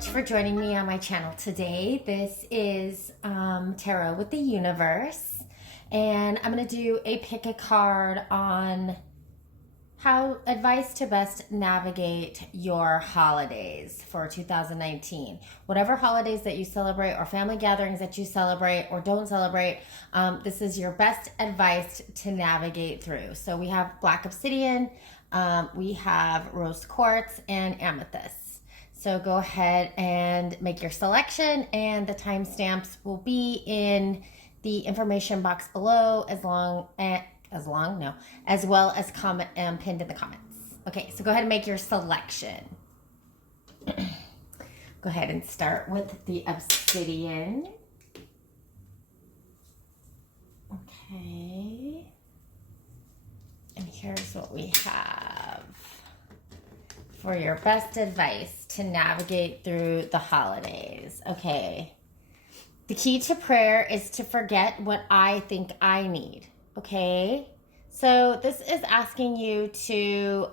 much for joining me on my channel today. This is Tarot with the Universe, and I'm going to do a pick a card on how advice to best navigate your holidays for 2019. Whatever holidays that you celebrate or family gatherings that you celebrate or don't celebrate, this is your best advice to navigate through. So we have Black Obsidian, we have Rose Quartz, and Amethyst. So go ahead and make your selection, and the timestamps will be in the information box below as well as comment and pinned in the comments. Okay, so go ahead and make your selection. Go ahead and start with the Obsidian. Okay. And here's what we have for your best advice to navigate through the holidays. Okay. The key to prayer is to forget what I think I need. Okay. So this is asking you to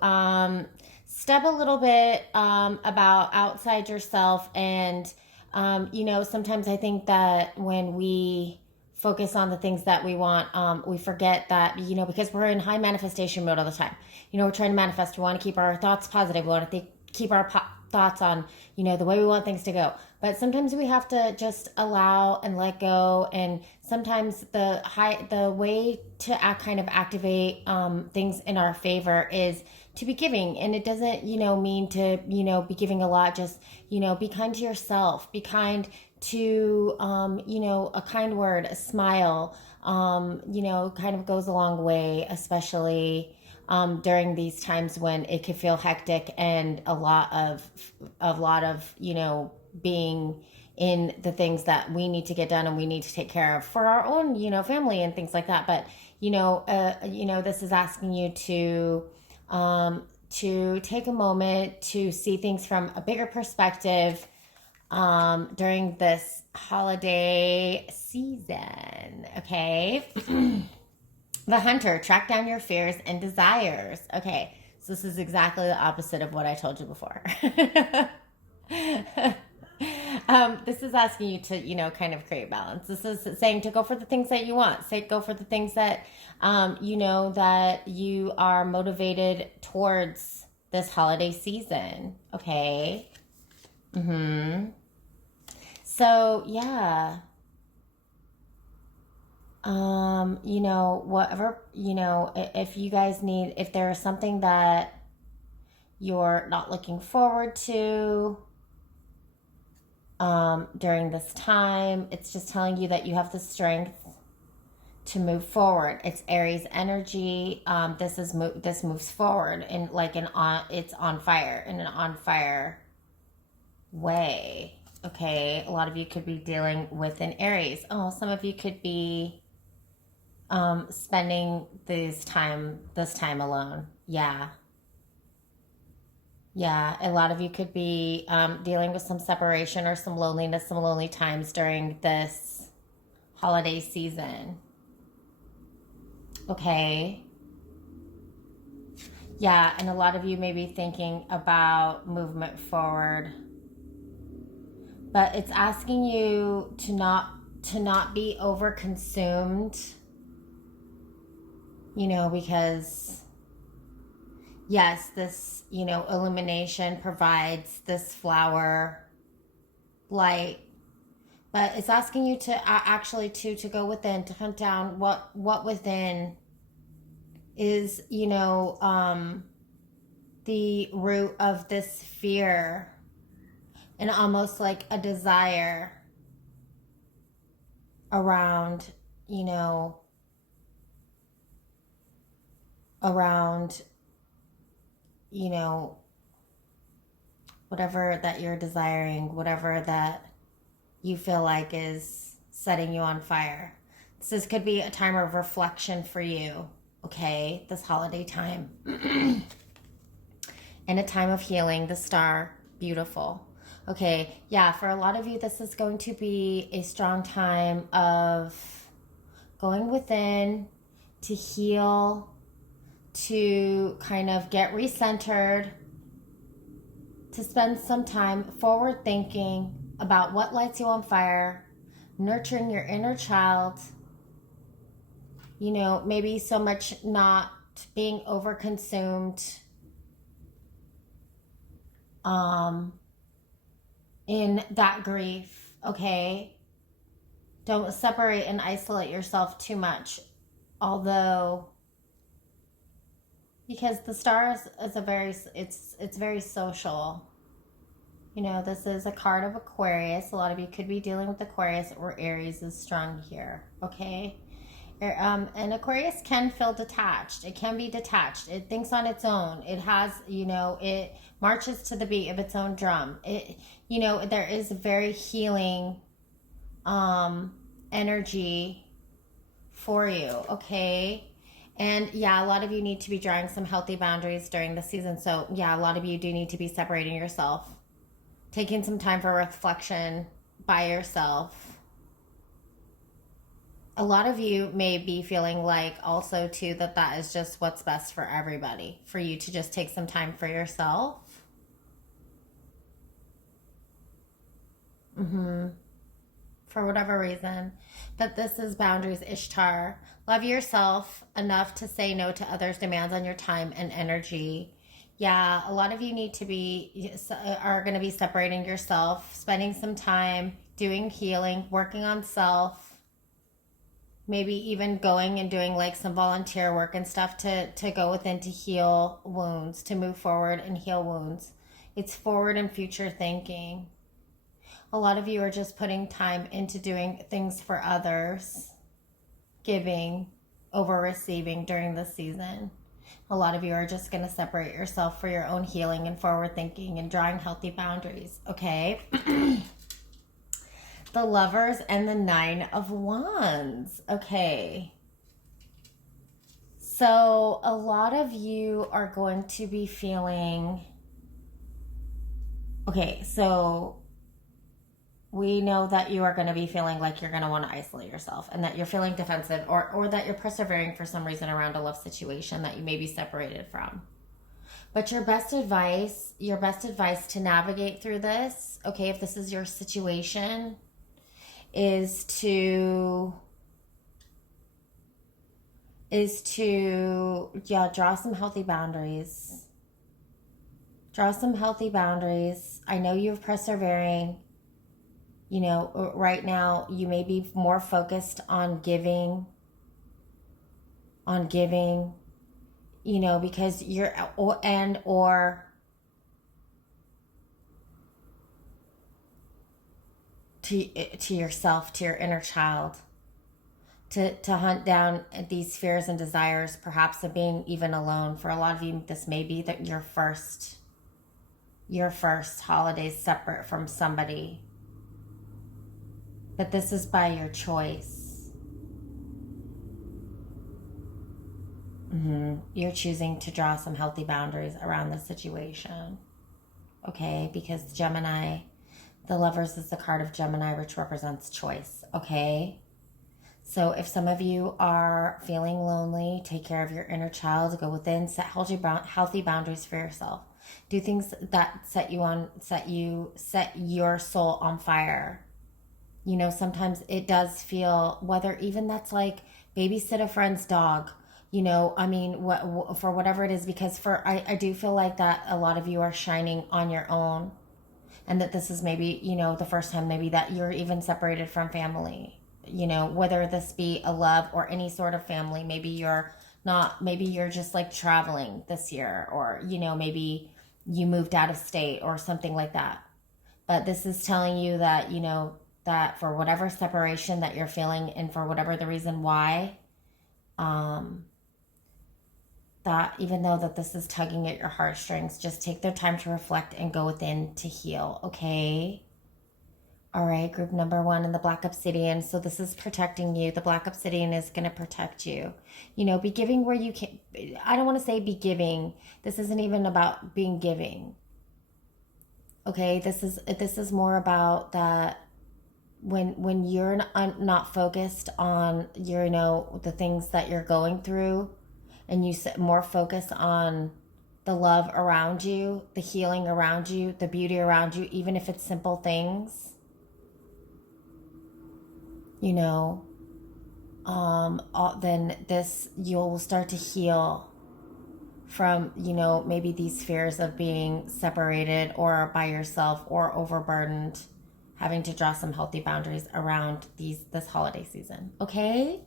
step a little bit about outside yourself. And, sometimes I think that when we focus on the things that we want, we forget that, because we're in high manifestation mode all the time. We're trying to manifest. We want to keep our thoughts positive. We want to keep our thoughts on, the way we want things to go. But sometimes we have to just allow and let go. And sometimes the way to kind of activate things in our favor is to be giving. And it doesn't, mean to, be giving a lot. Just, be kind to yourself. Be kind to, a kind word, a smile, kind of goes a long way, especially during these times when it can feel hectic and a lot of being in the things that we need to get done and we need to take care of for our own family and things like that. But this is asking you to take a moment to see things from a bigger perspective during this holiday season. Okay. The Hunter, track down your fears and desires. Okay, so this is exactly the opposite of what I told you before. This is asking you to, kind of create balance. This is saying to go for the things that you want. Go for the things that, that you are motivated towards this holiday season. Okay. So, yeah. Whatever, if you guys need, if there is something that you're not looking forward to during this time, it's just telling you that you have the strength to move forward. It's Aries energy. This moves forward in it's on fire, in an on fire way. Okay, a lot of you could be dealing with an Aries. Oh, some of you could be spending this time alone. Yeah, a lot of you could be dealing with some separation or some loneliness, some lonely times during this holiday season. Okay. Yeah, and a lot of you may be thinking about movement forward. But it's asking you to not be overconsumed, because yes, this, illumination provides this flower light, but it's asking you to actually to go within, to hunt down what within is, the root of this fear. And almost like a desire around, whatever that you're desiring, whatever that you feel like is setting you on fire. This could be a time of reflection for you, okay, this holiday time. And a time of healing, the star, beautiful. Okay, yeah, for a lot of you, this is going to be a strong time of going within to heal, to kind of get recentered, to spend some time forward thinking about what lights you on fire, nurturing your inner child, you know, maybe so much not being overconsumed in that grief, okay? Don't separate and isolate yourself too much. Although, because the star is a very, it's very social. You know, this is a card of Aquarius. A lot of you could be dealing with Aquarius, or Aries is strong here, okay? And Aquarius can feel detached. It can be detached. It thinks on its own. It has, you know, it marches to the beat of its own drum. It, you know, there is a very healing energy for you, okay? And yeah, a lot of you need to be drawing some healthy boundaries during the season. So yeah, a lot of you do need to be separating yourself, taking some time for reflection by yourself. A lot of you may be feeling like also too that is just what's best for everybody, for you to just take some time for yourself. For whatever reason. But this is boundaries, Ishtar. Love yourself enough to say no to others' demands on your time and energy. Yeah, a lot of you are going to be separating yourself, spending some time doing healing, working on self. Maybe even going and doing like some volunteer work and stuff to go within to heal wounds, to move forward and heal wounds. It's forward and future thinking. A lot of you are just putting time into doing things for others, giving over receiving during this season. A lot of you are just going to separate yourself for your own healing and forward thinking and drawing healthy boundaries, okay? The Lovers and the Nine of Wands. Okay. So a lot of you are going to be feeling... Okay, so we know that you are going to be feeling like you're going to want to isolate yourself, and that you're feeling defensive, or that you're persevering for some reason around a love situation that you may be separated from. But your best advice to navigate through this, okay, if this is your situation, is to draw some healthy boundaries. Draw some healthy boundaries. I know you're persevering. You know, right now you may be more focused on giving, you know, because you're, or to yourself, to your inner child, to hunt down these fears and desires, perhaps of being even alone. For a lot of you, this may be that your first holidays separate from somebody, but this is by your choice. You're choosing to draw some healthy boundaries around the situation, okay? Because Gemini, the Lovers is the card of Gemini, which represents choice, okay? So if some of you are feeling lonely, take care of your inner child, go within, set healthy boundaries for yourself. Do things that set your soul on fire. You know, sometimes it does feel, whether even that's like babysit a friend's dog, you know, I mean, for whatever it is, because I do feel like that a lot of you are shining on your own. And that this is maybe, you know, the first time maybe that you're even separated from family, you know, whether this be a love or any sort of family. Maybe you're just like traveling this year, or, you know, maybe you moved out of state or something like that. But this is telling you that, you know, that for whatever separation that you're feeling, and for whatever the reason why, that even though that this is tugging at your heartstrings, just take their time to reflect and go within to heal, okay? All right, group number 1 in the Black Obsidian. So this is protecting you. The Black Obsidian is going to protect you. You know, be giving where you can. I don't want to say be giving. This isn't even about being giving. Okay, this is more about that when you're not focused on, you know, the things that you're going through, and you more focus on the love around you, the healing around you, the beauty around you, even if it's simple things, you know, then you'll start to heal from, you know, maybe these fears of being separated or by yourself or overburdened, having to draw some healthy boundaries around this holiday season. Okay?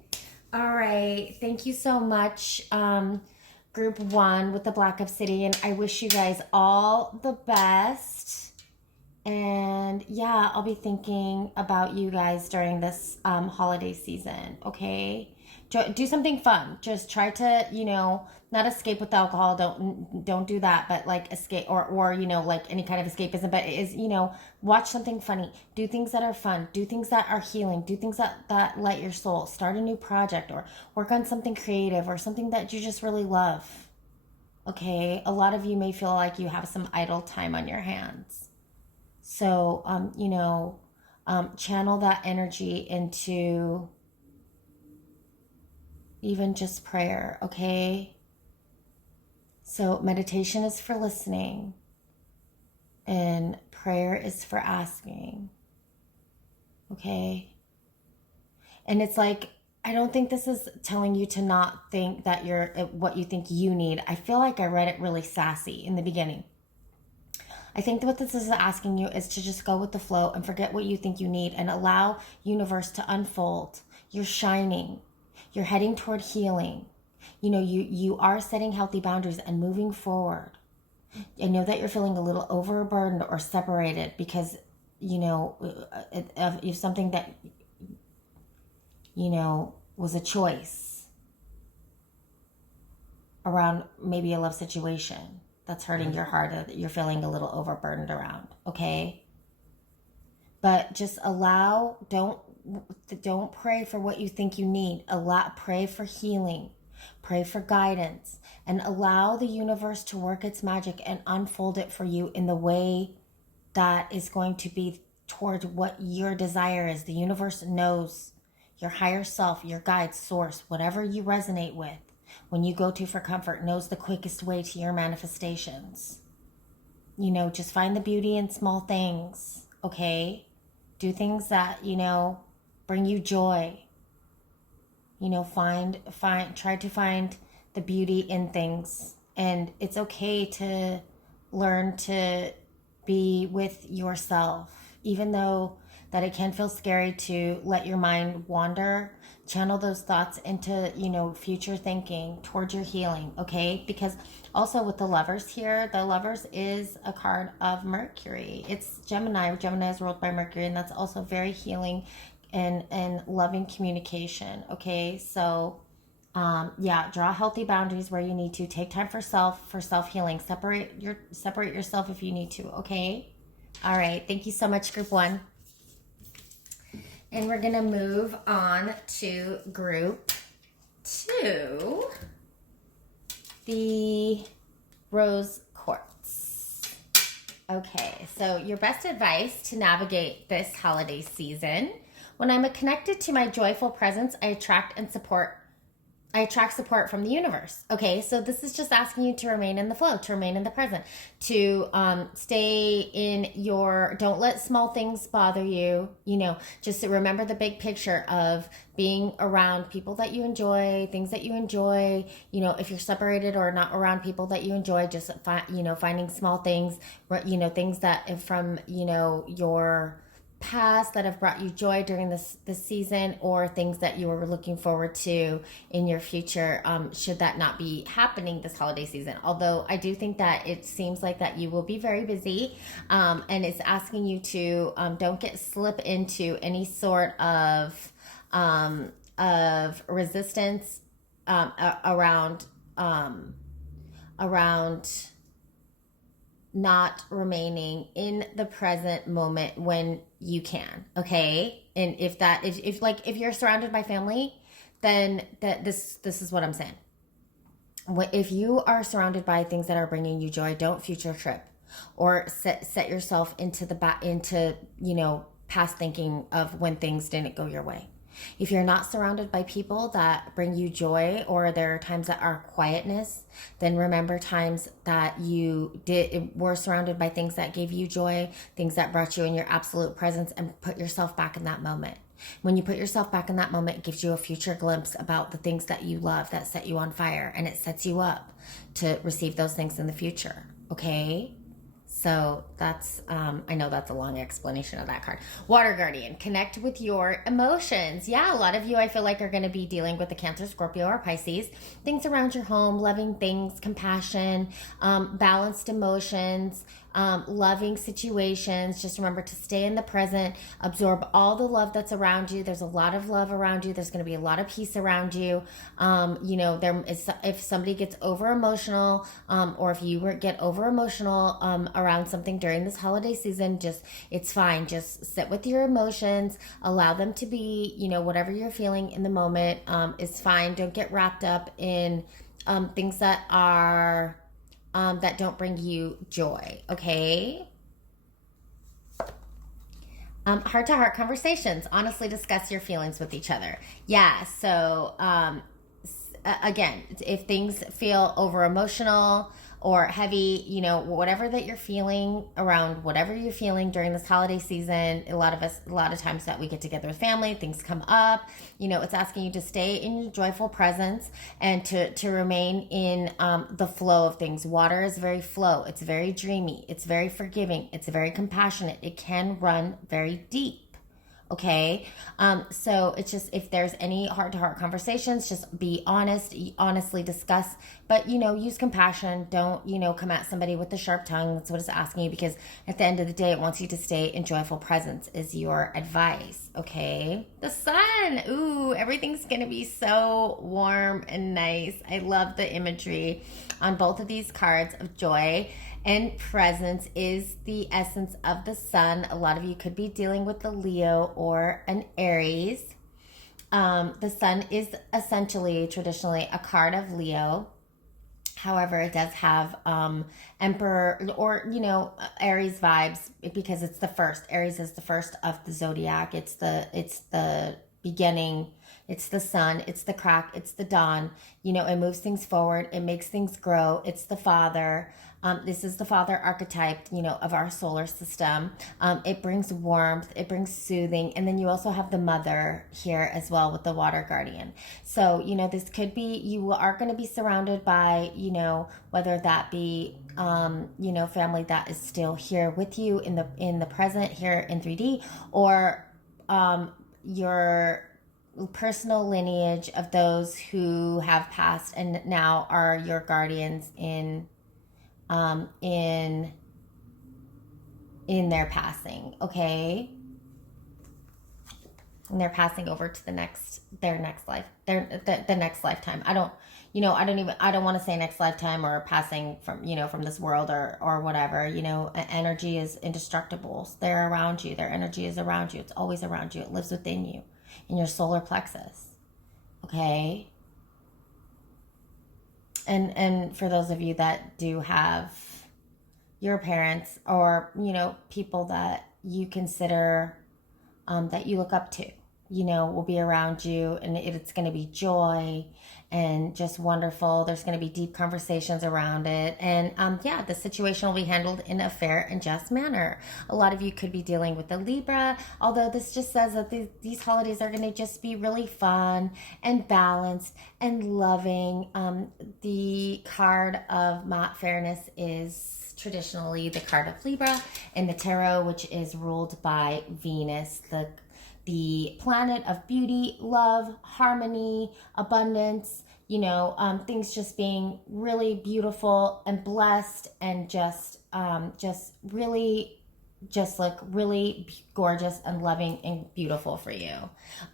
All right. Thank you so much, Group 1 with the Black Obsidian. I wish you guys all the best. And yeah, I'll be thinking about you guys during this holiday season, okay? Do something fun. Just try to, you know, not escape with alcohol. Don't do that, but like escape or you know, like any kind of escapism, but it is, you know, watch something funny. Do things that are fun. Do things that are healing. Do things that light your soul. Start a new project or work on something creative or something that you just really love. Okay? A lot of you may feel like you have some idle time on your hands. So, you know, channel that energy into even just prayer, okay? So meditation is for listening and prayer is for asking, okay? And it's like, I don't think this is telling you to not think that you're what you think you need. I feel like I read it really sassy in the beginning. I think that what this is asking you is to just go with the flow and forget what you think you need and allow universe to unfold. You're shining. You're heading toward healing. You know, you are setting healthy boundaries and moving forward. I know that you're feeling a little overburdened or separated because, you know, of something that, you know, was a choice around maybe a love situation that's hurting your heart, that you're feeling a little overburdened around, okay? But just don't pray for what you think you need. Pray for healing, pray for guidance, and allow the universe to work its magic and unfold it for you in the way that is going to be towards what your desire is. The universe knows, your higher self, your guide, source, whatever you resonate with, when you go to for comfort, knows the quickest way to your manifestations. You know, just find the beauty in small things, okay? Do things that, you know, bring you joy. You know, try to find the beauty in things. And it's okay to learn to be with yourself, even though that it can feel scary to let your mind wander. Channel those thoughts into, you know, future thinking towards your healing, okay? Because also with the Lovers here, the Lovers is a card of Mercury. It's Gemini. Gemini is ruled by Mercury, and that's also very healing and loving communication, okay? So, yeah, draw healthy boundaries where you need to. Take time for self-healing. Separate yourself if you need to, okay? All right. Thank you so much, Group 1. And we're going to move on to Group 2, the Rose Quartz. Okay, so your best advice to navigate this holiday season. When I'm connected to my joyful presence, I attract support from the universe. Okay, so this is just asking you to remain in the flow, to remain in the present, to stay in don't let small things bother you, you know, just to remember the big picture of being around people that you enjoy, things that you enjoy, you know, if you're separated or not around people that you enjoy, just, finding small things, you know, things that from, you know, your past that have brought you joy during this season, or things that you were looking forward to in your future, should that not be happening this holiday season. Although I do think that it seems like that you will be very busy, and it's asking you to don't slip into any sort of resistance around not remaining in the present moment when you can, okay? And if you're surrounded by family, then this is what I'm saying. If you are surrounded by things that are bringing you joy, don't future trip or set yourself into you know, past thinking of when things didn't go your way. If you're not surrounded by people that bring you joy, or there are times that are quietness, then remember times that you were surrounded by things that gave you joy, things that brought you in your absolute presence, and put yourself back in that moment. When you put yourself back in that moment, it gives you a future glimpse about the things that you love that set you on fire, and it sets you up to receive those things in the future. Okay? So that's, I know that's a long explanation of that card. Water Guardian, connect with your emotions. Yeah, a lot of you I feel like are going to be dealing with the Cancer, Scorpio, or Pisces. Things around your home, loving things, compassion, balanced emotions, loving situations. Just remember to stay in the present, absorb all the love that's around you. There's a lot of love around you. There's going to be a lot of peace around you. There is, if somebody gets over emotional, or if you get over emotional around something during this holiday season, it's fine. Just sit with your emotions, allow them to be, whatever you're feeling in the moment is fine. Don't get wrapped up in things that are that don't bring you joy. Okay. Heart-to-heart conversations. Honestly discuss your feelings with each other. Yeah. So again, if things feel over emotional or heavy, whatever that you're feeling around, whatever you're feeling during this holiday season, a lot of times that we get together with family, things come up, it's asking you to stay in your joyful presence and to remain in the flow of things. Water is very flow. It's very dreamy. It's very forgiving. It's very compassionate. It can run very deep. Okay. So it's just, if there's any heart-to-heart conversations, just be honest, honestly discuss, but, use compassion. Don't, come at somebody with a sharp tongue. That's what it's asking you, because at the end of the day, it wants you to stay in joyful presence is your advice. Okay. The sun. Ooh, everything's going to be so warm and nice. I love the imagery on both of these cards of joy and presence is the essence of the sun. A lot of you could be dealing with the Leo or an Aries. The sun is essentially, traditionally, a card of Leo. However, it does have Emperor or, Aries vibes, because it's the first. Aries is the first of the zodiac. It's the beginning. It's the sun. It's the crack. It's the dawn. It moves things forward. It makes things grow. It's the father. This is the father archetype, of our solar system. It brings warmth. It brings soothing. And then you also have the mother here as well with the water guardian. So, this could be, you are going to be surrounded by, whether that be, family that is still here with you in the present here in 3D, or your personal lineage of those who have passed and now are your guardians in their passing. Okay. And they're passing over to the next life, the next lifetime. I don't want to say next lifetime, or passing from, from this world or whatever. Energy is indestructible. They're around you. Their energy is around you. It's always around you. It lives within you, in your solar plexus. Okay. And for those of you that do have your parents or, people that you consider, that you look up to, will be around you, and it's going to be joy and just wonderful. There's going to be deep conversations around it. And the situation will be handled in a fair and just manner. A lot of you could be dealing with the Libra, although this just says that these holidays are going to just be really fun and balanced and loving. The card of fairness is traditionally the card of Libra in the tarot, which is ruled by Venus, the planet of beauty, love, harmony, abundance, things just being really beautiful and blessed, and just really look really gorgeous and loving and beautiful for you.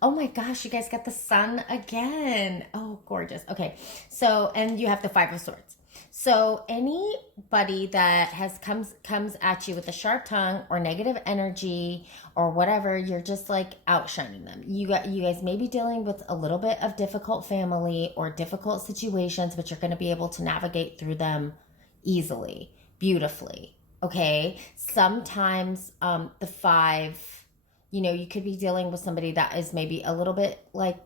Oh my gosh, you guys got the sun again. Oh, gorgeous. Okay. So, and you have the Five of Swords. So anybody that comes at you with a sharp tongue or negative energy or whatever, you're just like outshining them. You guys may be dealing with a little bit of difficult family or difficult situations, but you're going to be able to navigate through them easily, beautifully. Okay. Sometimes the five you know, you could be dealing with somebody that is maybe a little bit like,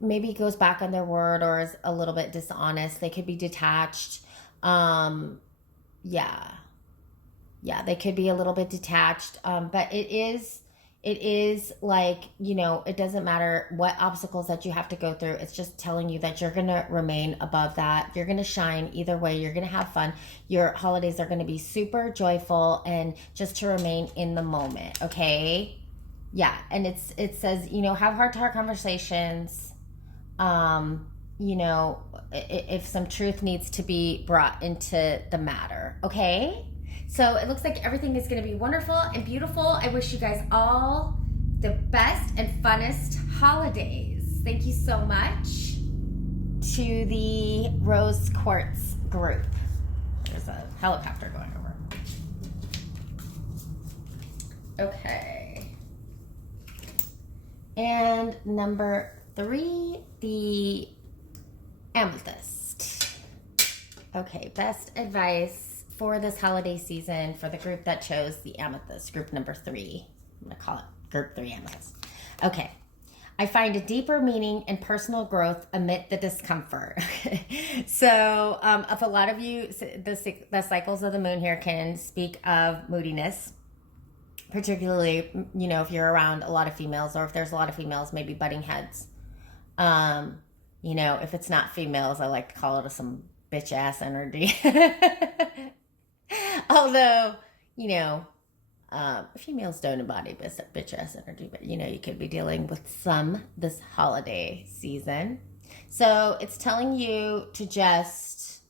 maybe goes back on their word or is a little bit dishonest. They could be detached. Yeah. Yeah, they could be a little bit detached. But it is like, you know, it doesn't matter what obstacles that you have to go through. It's just telling you that you're going to remain above that. You're going to shine either way. You're going to have fun. Your holidays are going to be super joyful and just to remain in the moment. Okay. Yeah. And it says, you know, have heart-to-heart conversations. You know, if some truth needs to be brought into the matter. Okay. So it looks like everything is going to be wonderful and beautiful. I wish you guys all the best and funnest holidays. Thank you so much to the Rose Quartz group. There's a helicopter going over. Okay. And number 3, the Amethyst. Okay, best advice for this holiday season for the group that chose the Amethyst, group number 3. I'm going to call it group 3 Amethyst. Okay. I find a deeper meaning and personal growth amid the discomfort. So, if a lot of you, the cycles of the moon here can speak of moodiness, particularly, you know, if you're around a lot of females or if there's a lot of females, maybe butting heads. You know, if it's not females, I like to call it some bitch ass energy. Although, you know, females don't embody bitch ass energy, but you know, you could be dealing with some this holiday season. So it's telling you to just,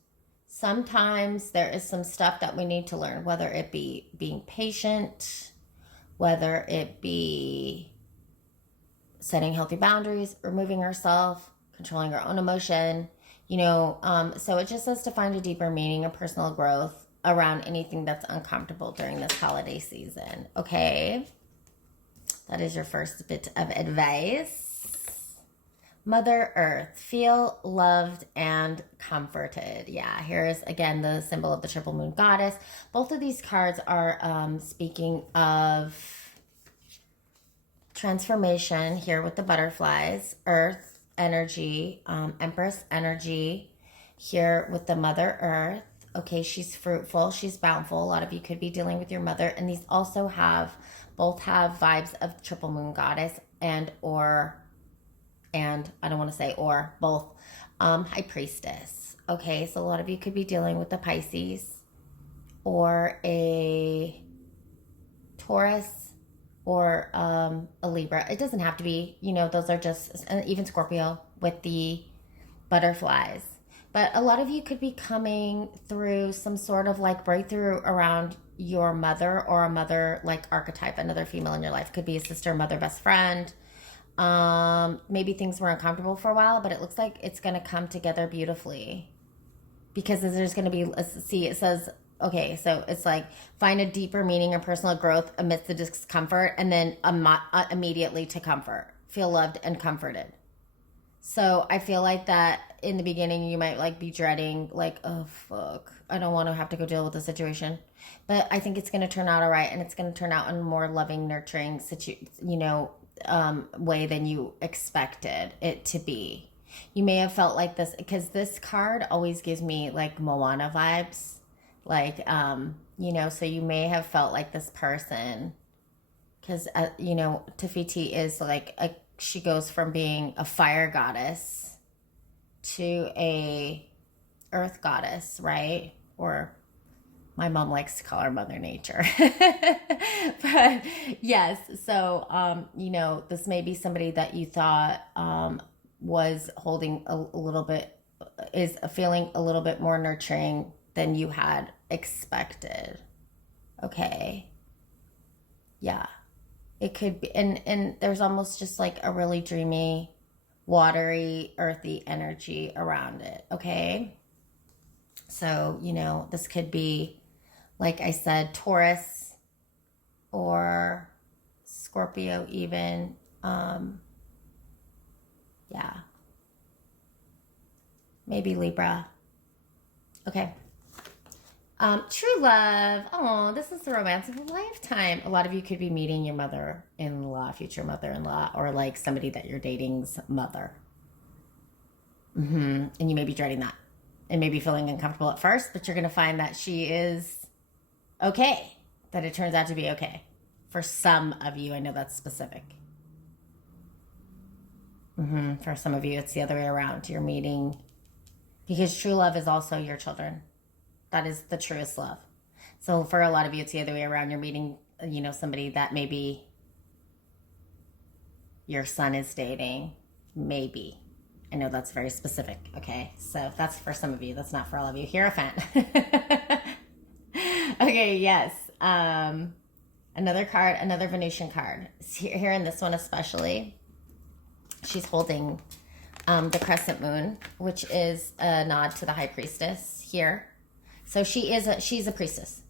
sometimes there is some stuff that we need to learn, whether it be being patient, whether it be setting healthy boundaries, removing ourselves, controlling our own emotion, you know, so it just says to find a deeper meaning and personal growth around anything that's uncomfortable during this holiday season. Okay. That is your first bit of advice. Mother Earth, feel loved and comforted. Yeah, here's again the symbol of the triple moon goddess. Both of these cards are speaking of transformation here with the butterflies, Earth energy, Empress energy here with the Mother Earth. Okay, she's fruitful, she's bountiful. A lot of you could be dealing with your mother, and these also both have vibes of triple moon goddess and I don't want to say or, both high priestess. Okay, so a lot of you could be dealing with the Pisces or a Taurus or a Libra. It doesn't have to be, you know, those are just, even Scorpio with the butterflies. But a lot of you could be coming through some sort of like breakthrough around your mother or a mother like archetype, another female in your life. Could be a sister, mother, best friend. Maybe things were uncomfortable for a while, but it looks like it's going to come together beautifully. Because there's going to be, see, it says, okay, so it's like find a deeper meaning and personal growth amidst the discomfort, and then immediately to comfort. Feel loved and comforted. So I feel like that in the beginning you might like be dreading, like, oh fuck, I don't want to have to go deal with the situation. But I think it's going to turn out all right, and it's going to turn out in a more loving, nurturing way than you expected it to be. You may have felt like this, because this card always gives me like Moana vibes. Like, you know, so you may have felt like this person, because, you know, Tafiti is like, she goes from being a fire goddess to a earth goddess, right? Or my mom likes to call her Mother Nature. But yes, so, you know, this may be somebody that you thought was holding a little bit, is feeling a little bit more nurturing than you had expected. Okay. Yeah. It could be, and there's almost just like a really dreamy, watery, earthy energy around it. Okay. So, you know, this could be, like I said, Taurus or Scorpio even. Yeah. Maybe Libra. Okay. True love. Oh, this is the romance of a lifetime. A lot of you could be meeting your mother-in-law, future mother-in-law, or like somebody that you're dating's mother. And you may be dreading that and maybe feeling uncomfortable at first, but you're going to find that she is okay, that it turns out to be okay. For some of you, I know that's specific. For some of you, it's the other way around. You're meeting, because true love is also your children. That is the truest love. So for a lot of you, it's the other way around. You're meeting, somebody that maybe your son is dating. Maybe. I know that's very specific. Okay. So that's for some of you. That's not for all of you. Hierophant. Okay. Yes. Another card, another Venusian card. Here in this one especially, she's holding the crescent moon, which is a nod to the high priestess here. So she's a priestess.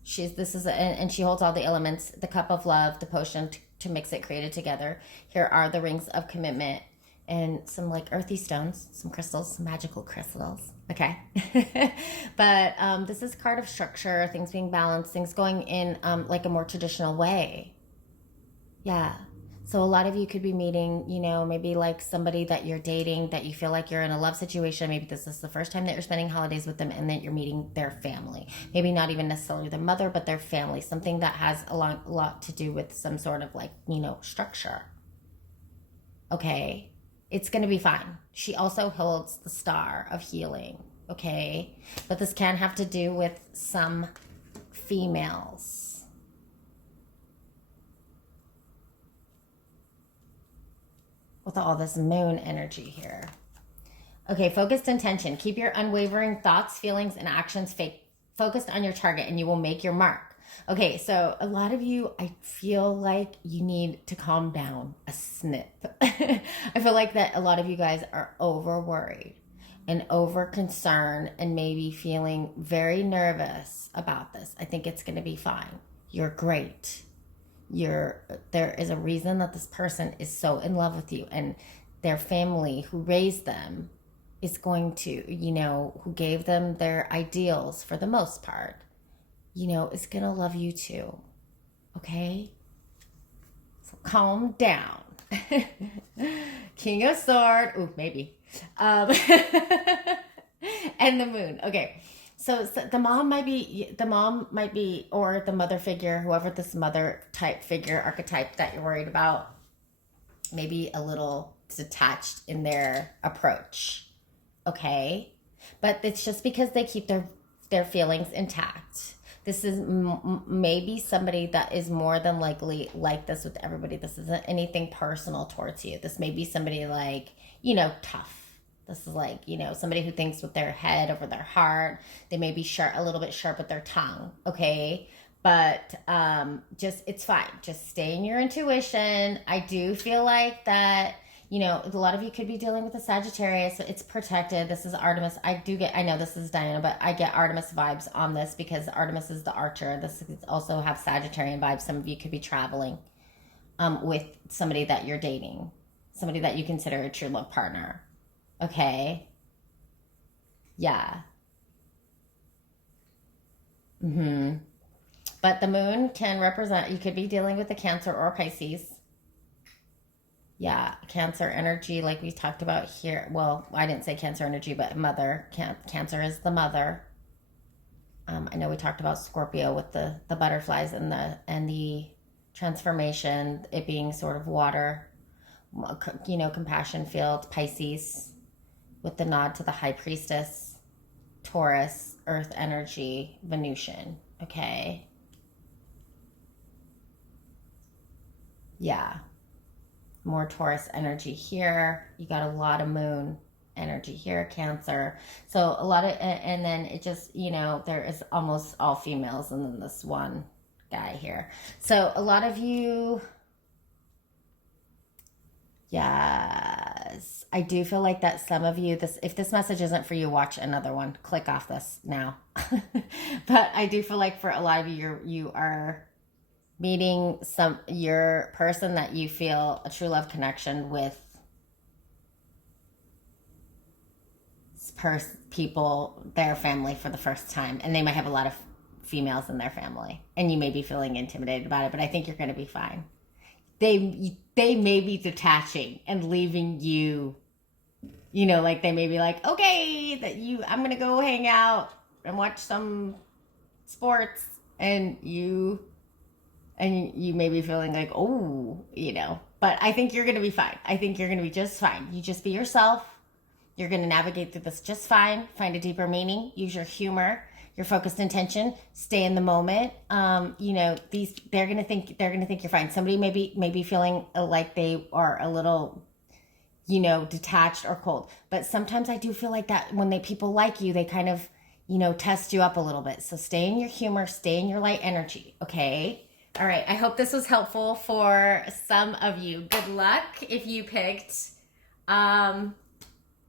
And she holds all the elements, the cup of love, the potion to mix it, created together. Here are the rings of commitment and some like earthy stones, some crystals, some magical crystals. Okay. But this is a card of structure, things being balanced, things going in like a more traditional way. Yeah. So a lot of you could be meeting, maybe like somebody that you're dating, that you feel like you're in a love situation. Maybe this is the first time that you're spending holidays with them, and that you're meeting their family. Maybe not even necessarily their mother, but their family. Something that has a lot to do with some sort of like, structure. Okay. It's going to be fine. She also holds the star of healing. Okay. But this can have to do with some females. With all this moon energy here. Okay, focused intention. Keep your unwavering thoughts, feelings, and actions focused on your target, and you will make your mark. Okay, so a lot of you, I feel like you need to calm down a snip. I feel like that a lot of you guys are over worried and over concerned and maybe feeling very nervous about this. I think it's going to be fine. You're great. There is a reason that this person is so in love with you, and their family who raised them is going to, who gave them their ideals for the most part, is going to love you too. Okay? So calm down. King of Sword. Ooh, maybe. And the moon. Okay. So the mom might be, or the mother figure, whoever this mother type figure, archetype that you're worried about, maybe a little detached in their approach. Okay. But it's just because they keep their feelings intact. This is maybe somebody that is more than likely like this with everybody. This isn't anything personal towards you. This may be somebody like, tough. This is like, somebody who thinks with their head over their heart. They may be a little bit sharp with their tongue, okay? But it's fine. Just stay in your intuition. I do feel like that, a lot of you could be dealing with a Sagittarius. It's protected. This is Artemis. I know this is Diana, but I get Artemis vibes on this because Artemis is the archer. This also have Sagittarian vibes. Some of you could be traveling with somebody that you're dating, somebody that you consider a true love partner. Okay. Yeah. But the moon can represent, you could be dealing with a Cancer or a Pisces. Yeah, Cancer energy, like we talked about here. Well, I didn't say Cancer energy, but mother. Cancer is the mother. I know we talked about Scorpio with the butterflies and the transformation, it being sort of water, compassion filled. Pisces with the nod to the high priestess. Taurus, earth energy, Venusian. Okay. Yeah. More Taurus energy here. You got a lot of moon energy here, Cancer. So a lot of, and then it just, there is almost all females and then this one guy here. So a lot of you, yes, I do feel like that some of you, if this message isn't for you, watch another one. Click off this now. But I do feel like for a lot of you are meeting your person that you feel a true love connection with people, their family for the first time. And they might have a lot of females in their family, and you may be feeling intimidated about it, but I think you're going to be fine. They may be detaching and leaving you, you know, like they may be like, okay, I'm going to go hang out and watch some sports, and you may be feeling like, oh, you know, but I think you're going to be fine. I think you're going to be just fine. You just be yourself. You're going to navigate through this just fine. Find a deeper meaning. Use your humor, your focused intention. Stay in the moment. You know, they're going to think you're fine. Somebody may be feeling like they are a little, you know, detached or cold. But sometimes I do feel like that when people like you, they kind of, you know, test you up a little bit. So stay in your humor, stay in your light energy. Okay. All right. I hope this was helpful for some of you. Good luck if you picked,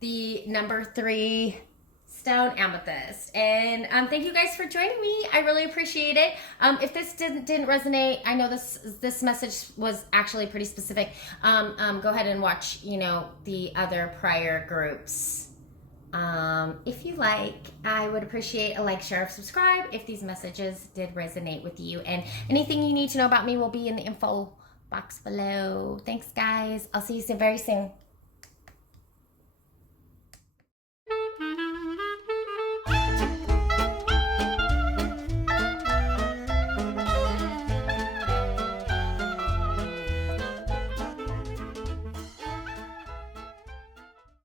the number 3 stone, Amethyst. And thank you guys for joining me. I really appreciate it. If this didn't resonate, I know this message was actually pretty specific. Go ahead and watch, you know, the other prior groups. If you like, I would appreciate a like, share, or subscribe if these messages did resonate with you. And anything you need to know about me will be in the info box below. Thanks, guys. I'll see you very soon.